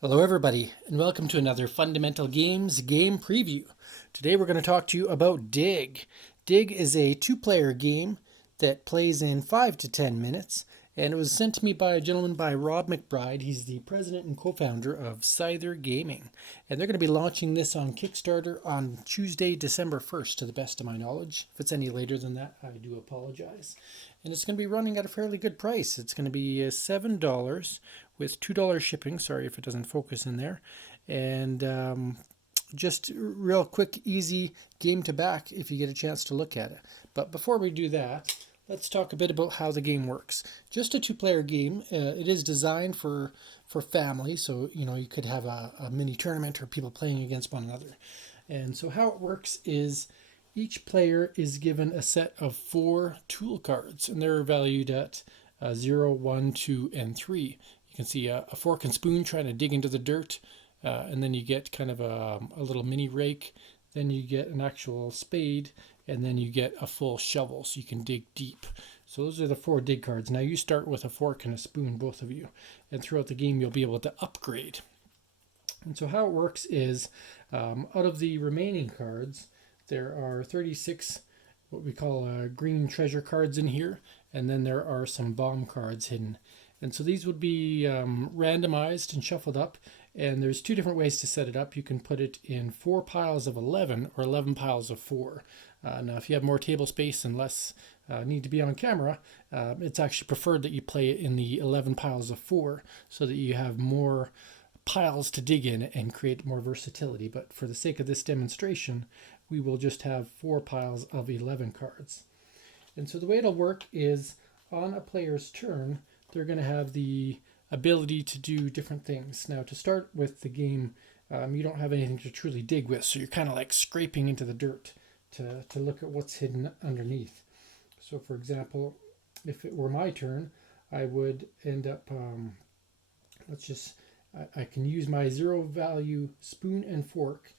Hello everybody, and welcome to another Fundamental Games game preview. Today we're going to talk to you about Dig. Dig is a two-player game that plays in 5 to 10 minutes, and it was sent to me by a gentleman by Rob McBride. He's the president and co-founder of Syther Gaming, and they're going to be launching this on Kickstarter on Tuesday, December 1st, to the best of my knowledge. If it's any later than that, I do apologize. And it's going to be running at a fairly good price. It's going to be $7 with $2 shipping. Sorry if it doesn't focus in there. And just real quick, easy game to back if you get a chance to look at it. But before we do that, let's talk a bit about how the game works. Just a two-player game. It is designed for family, so you could have a mini tournament or people playing against one another. And so how it works is each player is given a set of 4 tool cards, and they're valued at 0, 1, 2, and 3. You can see a fork and spoon trying to dig into the dirt, and then you get kind of a little mini rake, then you get an actual spade, and then you get a full shovel so you can dig deep. So those are the 4 dig cards. Now you start with a fork and a spoon, both of you, and throughout the game you'll be able to upgrade. And so how it works is out of the remaining cards, there are 36 what we call green treasure cards in here, and then there are some bomb cards hidden. And so these would be randomized and shuffled up, and there's 2 different ways to set it up. You can put it in 4 piles of 11 or 11 piles of 4. Now if you have more table space and less need to be on camera, it's actually preferred that you play it in the 11 piles of 4 so that you have more piles to dig in and create more versatility. But for the sake of this demonstration, we will just have 4 piles of 11 cards. And so the way it'll work is on a player's turn, they're going to have the ability to do different things. Now to start with the game, you don't have anything to truly dig with, so you're kind of like scraping into the dirt to look at what's hidden underneath. So for example, if it were my turn, I would end up, I can use my 0 value spoon and fork,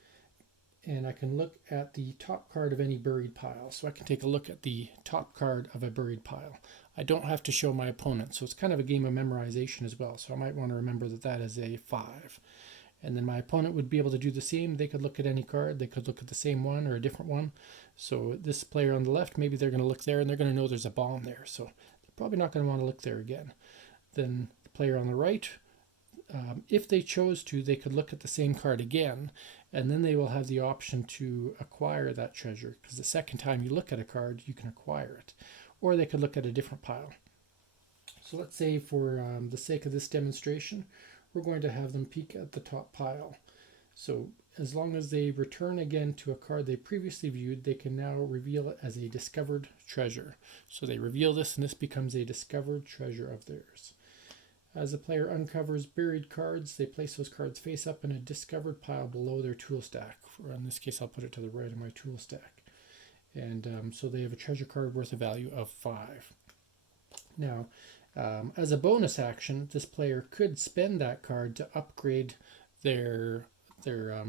and I can look at the top card of any buried pile. So I can take a look at the top card of a buried pile. I don't have to show my opponent, so it's kind of a game of memorization as well. So I might want to remember that that is a 5. And then my opponent would be able to do the same. They could look at any card. They could look at the same one or a different one. So this player on the left, maybe they're going to look there and they're going to know there's a bomb there. So they're probably not going to want to look there again. Then the player on the right, if they chose to, they could look at the same card again, and then they will have the option to acquire that treasure, because the second time you look at a card, you can acquire it. Or they could look at a different pile. So let's say for the sake of this demonstration, we're going to have them peek at the top pile. So as long as they return again to a card they previously viewed, they can now reveal it as a discovered treasure. So they reveal this, and this becomes a discovered treasure of theirs. As the player uncovers buried cards, they place those cards face up in a discovered pile below their tool stack. Or in this case, I'll put it to the right of my tool stack. And so they have a treasure card worth a value of 5. Now, as a bonus action, this player could spend that card to upgrade their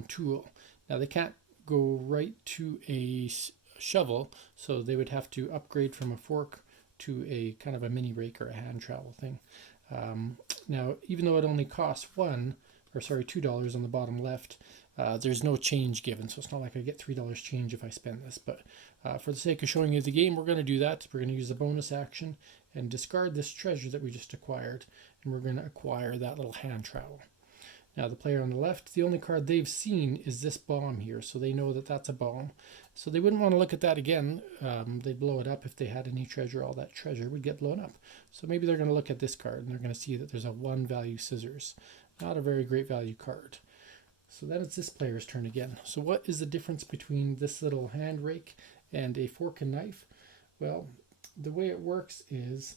tool. Now, they can't go right to a shovel, so they would have to upgrade from a fork to a kind of a mini rake or a hand trowel thing. Now, even though it only costs $2 on the bottom left, there's no change given, so it's not like I get $3 change if I spend this. But for the sake of showing you the game, we're going to do that. We're going to use the bonus action and discard this treasure that we just acquired, and we're going to acquire that little hand trowel. Now, the player on the left, the only card they've seen is this bomb here, so they know that that's a bomb. So they wouldn't want to look at that again. They'd blow it up if they had any treasure. All that treasure would get blown up. So maybe they're going to look at this card, and they're going to see that there's a 1 value scissors. Not a very great value card. So then it's this player's turn again. So what is the difference between this little hand rake and a fork and knife? Well, the way it works is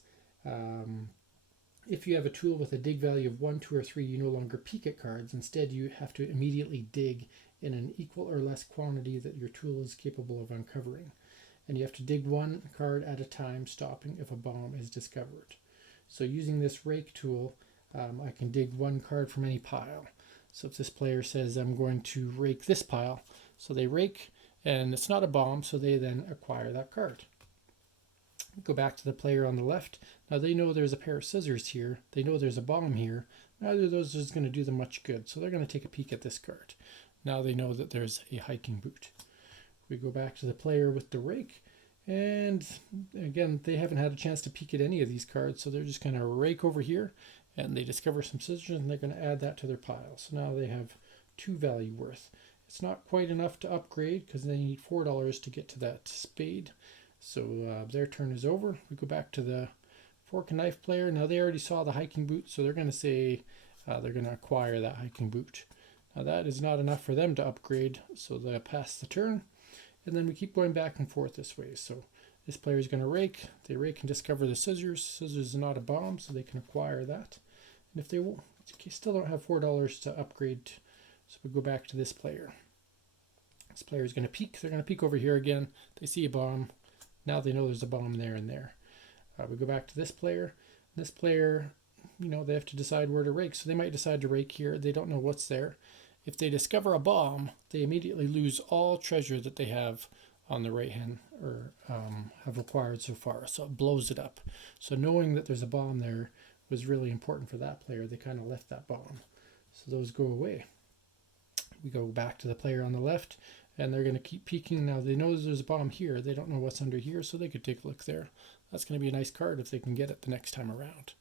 if you have a tool with a dig value of 1, 2, or 3, you no longer peek at cards. Instead, you have to immediately dig in an equal or less quantity that your tool is capable of uncovering. And you have to dig 1 card at a time, stopping if a bomb is discovered. So using this rake tool, I can dig 1 card from any pile. So if this player says, I'm going to rake this pile, so they rake, and it's not a bomb, so they then acquire that card. Go back to the player on the left. Now they know there's a pair of scissors here. They know there's a bomb here. neither of those is going to do them much good, so they're going to take a peek at this card. Now they know that there's a hiking boot. We go back to the player with the rake, and again, they haven't had a chance to peek at any of these cards, so they're just going to rake over here, and they discover some scissors, and they're going to add that to their pile. So now they have 2 value worth. It's not quite enough to upgrade because they need $4 to get to that spade. So their turn is over. We go back to the fork and knife player. Now they already saw the hiking boot, so they're going to say they're going to acquire that hiking boot. Now that is not enough for them to upgrade, so they pass the turn. And then we keep going back and forth this way. So this player is going to rake. They rake and discover the scissors. Scissors is not a bomb, so they can acquire that. And if they still don't have $4 to upgrade, so we go back to this player. This player is going to peek. They're going to peek over here again. They see a bomb. Now they know there's a bomb there and there. We go back to this player. This player, they have to decide where to rake. So they might decide to rake here. They don't know what's there. If they discover a bomb, they immediately lose all treasure that they have on the right hand or have acquired so far. So it blows it up. So knowing that there's a bomb there was really important for that player. They kind of left that bomb. So those go away. We go back to the player on the left, and they're going to keep peeking. Now they know there's a bomb here. They don't know what's under here, so they could take a look there. That's going to be a nice card if they can get it the next time around.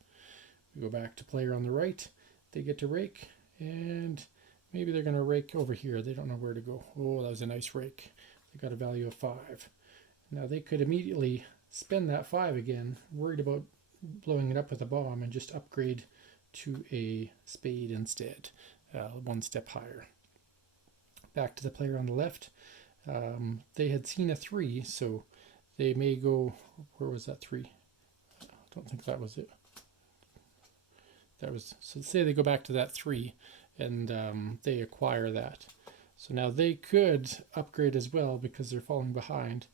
We go back to player on the right. They get to rake, and maybe they're going to rake over here. They don't know where to go. Oh, that was a nice rake. They got a value of 5. Now they could immediately spend that 5 again, worried about blowing it up with a bomb, and just upgrade to a spade instead, 1 step higher. Back to the player on the left. They had seen a 3, so they may go, where was that 3? I don't think that was it. So say they go back to that 3, and they acquire that. So now they could upgrade as well because they're falling behind.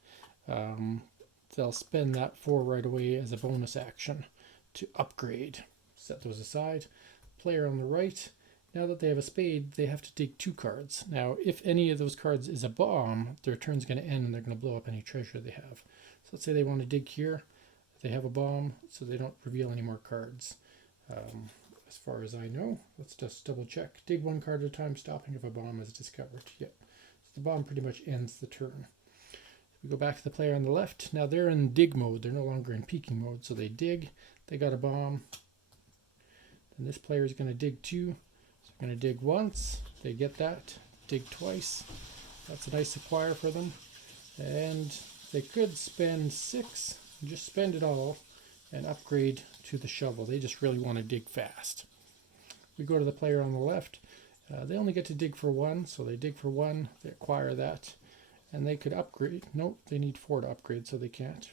They'll spend that 4 right away as a bonus action to upgrade. Set those aside. Player on the right. Now that they have a spade, they have to dig 2 cards. Now, if any of those cards is a bomb, their turn's going to end and they're going to blow up any treasure they have. So let's say they want to dig here. They have a bomb, so they don't reveal any more cards. As far as I know, let's just double check. Dig 1 card at a time, stopping if a bomb is discovered. Yep. So the bomb pretty much ends the turn. We go back to the player on the left. Now they're in dig mode. They're no longer in peeking mode. So they dig. They got a bomb. And this player is going to dig 2. So they're going to dig once. They get that. Dig twice. That's a nice acquire for them. And they could spend 6. Just spend it all and upgrade to the shovel. They just really want to dig fast. We go to the player on the left. They only get to dig for 1. So they dig for 1. They acquire that. And they could upgrade. Nope, they need 4 to upgrade, so they can't.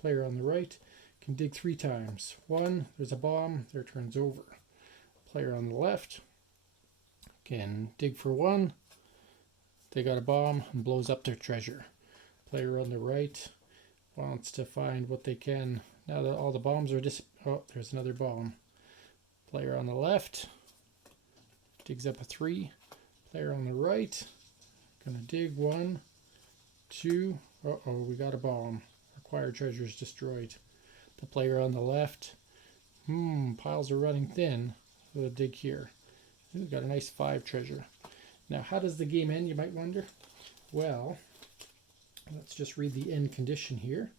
Player on the right can dig 3 times. 1, there's a bomb, their turn's over. Player on the left can dig for 1. They got a bomb and blows up their treasure. Player on the right wants to find what they can. Now that all the bombs are oh, there's another bomb. Player on the left digs up a 3. Player on the right gonna dig 1, 2. Uh-oh, we got a bomb. Acquired treasure is destroyed. The player on the left, piles are running thin. So we'll dig here. We've got a nice 5 treasure. Now, how does the game end, you might wonder? Well, let's just read the end condition here.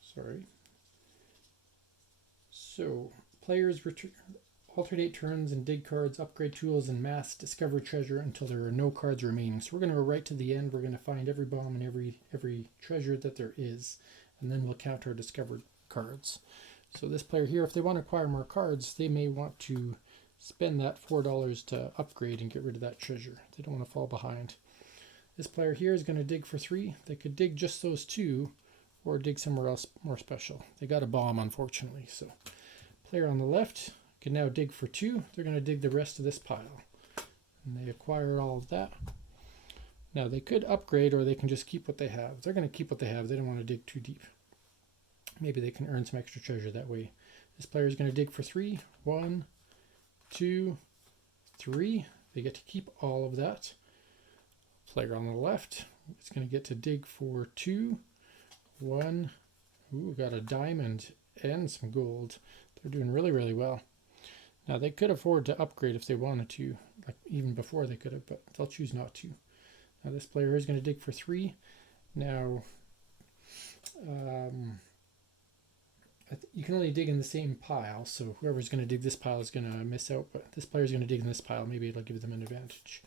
Sorry. So, players alternate turns and dig cards, upgrade tools, and mass discover treasure until there are no cards remaining. So we're going to go right to the end. We're going to find every bomb and every treasure that there is, and then we'll count our discovered cards. So this player here, if they want to acquire more cards, they may want to spend that $4 to upgrade and get rid of that treasure. They don't want to fall behind. This player here is going to dig for 3. They could dig just those 2 or dig somewhere else more special. They got a bomb, unfortunately. So player on the left can now dig for 2. They're going to dig the rest of this pile. And they acquire all of that. Now they could upgrade or they can just keep what they have. They're going to keep what they have. They don't want to dig too deep. Maybe they can earn some extra treasure that way. This player is going to dig for 3. 1, 2, 3. They get to keep all of that. Player on the left is going to get to dig for 2. 1, Ooh, got a diamond and some gold. They're doing really, really well. Now they could afford to upgrade if they wanted to, like even before they could have, but they'll choose not to. Now this player is going to dig for 3. Now, you can only dig in the same pile, so whoever's going to dig this pile is going to miss out, but this player's going to dig in this pile. Maybe it'll give them an advantage.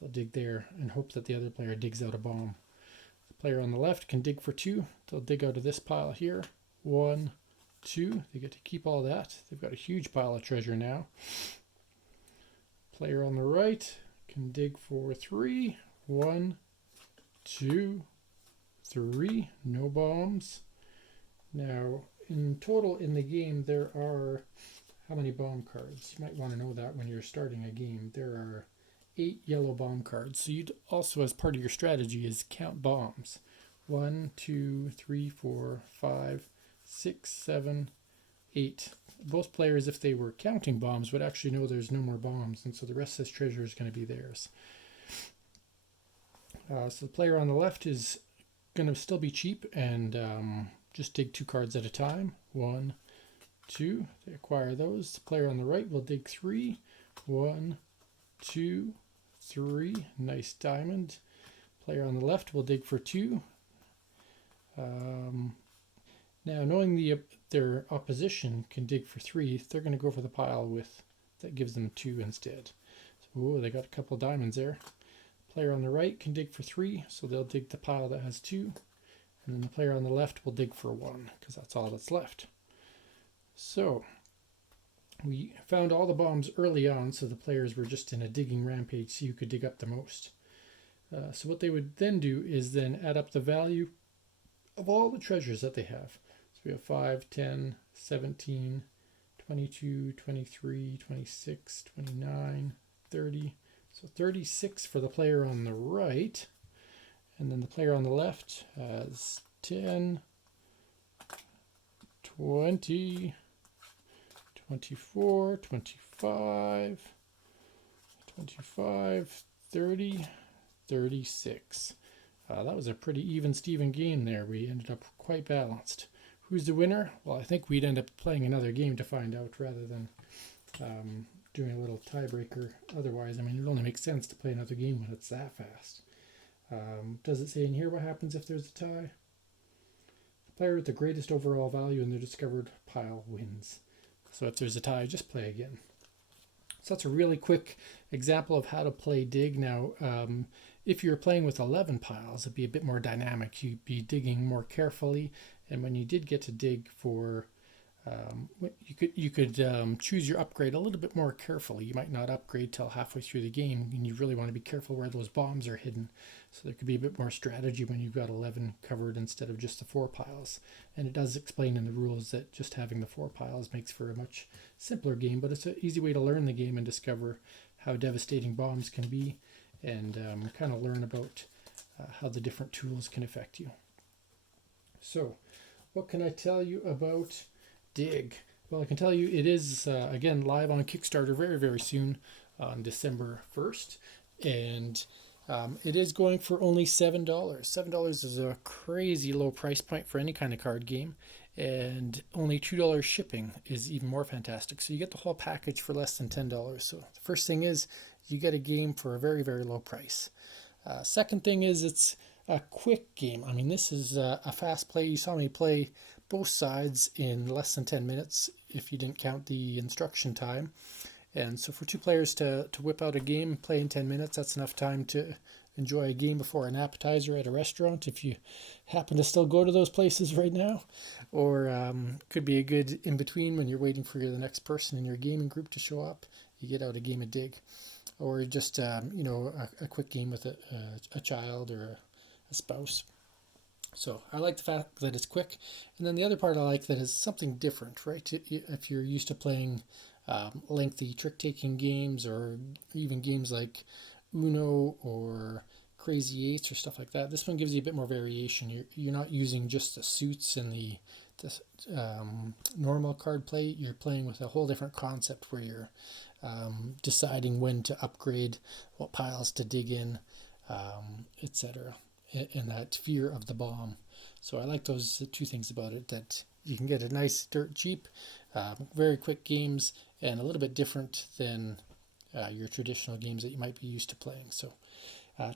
They'll dig there and hope that the other player digs out a bomb. The player on the left can dig for 2. They'll dig out of this pile here. 1, 2. They get to keep all that. They've got a huge pile of treasure now. Player on the right can dig for 3. 1, 2, 3. No bombs. Now, in total in the game, there are how many bomb cards? You might want to know that when you're starting a game. There are 8 yellow bomb cards. So you'd also, as part of your strategy, is count bombs. 1, 2, 3, 4, 5, 6, 7, 8. Most players, if they were counting bombs, would actually know there's no more bombs, and so the rest of this treasure is going to be theirs. So the player on the left is going to still be cheap and just dig 2 cards at a time. 1, 2. They acquire those. The player on the right will dig 3. 1, 2, 3. Nice diamond. Player on the left will dig for 2. Now, knowing their opposition can dig for 3, they're going to go for the pile that gives them 2 instead. So, they got a couple diamonds there. Player on the right can dig for 3, so they'll dig the pile that has 2. And then the player on the left will dig for 1, because that's all that's left. So, we found all the bombs early on, so the players were just in a digging rampage, so you could dig up the most. So what they would then do is then add up the value of all the treasures that they have. So we have 5, 10, 17, 22, 23, 26, 29, 30. So 36 for the player on the right. And then the player on the left has 10, 20, 24, 25, 25, 30, 36. That was a pretty even-steven game there. We ended up quite balanced. Who's the winner? Well, I think we'd end up playing another game to find out rather than doing a little tiebreaker. Otherwise, I mean, it only makes sense to play another game when it's that fast. Does it say in here what happens if there's a tie? The player with the greatest overall value in the discovered pile wins. So if there's a tie, just play again. So that's a really quick example of how to play dig. Now, if you're playing with 11 piles, it'd be a bit more dynamic. You'd be digging more carefully, and when you did get to dig for, you could choose your upgrade a little bit more carefully. You might not upgrade till halfway through the game, and you really want to be careful where those bombs are hidden. So there could be a bit more strategy when you've got 11 covered instead of just the 4 piles. And it does explain in the rules that just having the 4 piles makes for a much simpler game, but it's an easy way to learn the game and discover how devastating bombs can be, and kind of learn about how the different tools can affect you. So, what can I tell you about Dig? Well, I can tell you it is, again, live on Kickstarter very, very soon on December 1st. And it is going for only $7. $7 is a crazy low price point for any kind of card game. And only $2 shipping is even more fantastic. So you get the whole package for less than $10. So the first thing is you get a game for a very, very low price. Second thing is it's a quick game. I mean, this is a fast play. You saw me play both sides in less than 10 minutes if you didn't count the instruction time. And so for 2 players to whip out a game, play in 10 minutes, that's enough time to enjoy a game before an appetizer at a restaurant, if you happen to still go to those places right now. Or could be a good in-between when you're waiting for the next person in your gaming group to show up. You get out a game of Dig. Or just, a quick game with a child or a spouse. So I like the fact that it's quick. And then the other part I like that is something different, right? If you're used to playing lengthy trick-taking games, or even games like Uno or Crazy Eights or stuff like that, this one gives you a bit more variation. You're not using just the suits and the normal card play. You're playing with a whole different concept where you're deciding when to upgrade, what piles to dig in, etc. And that fear of the bomb. So I like those two things about it, that you can get a nice dirt cheap, very quick games, and a little bit different than your traditional games that you might be used to playing. So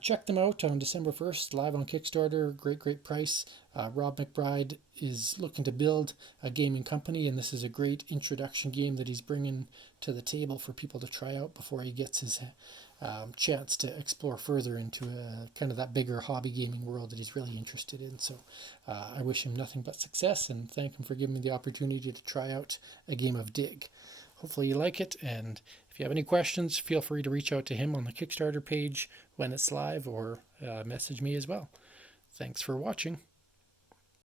check them out on December 1st, live on Kickstarter. Great price. Rob McBride is looking to build a gaming company, and this is a great introduction game that he's bringing to the table for people to try out before he gets his chance to explore further into kind of that bigger hobby gaming world that he's really interested in. So I wish him nothing but success and thank him for giving me the opportunity to try out a game of Dig. Hopefully you like it, and if you have any questions, feel free to reach out to him on the Kickstarter page when it's live, or message me as well. Thanks for watching.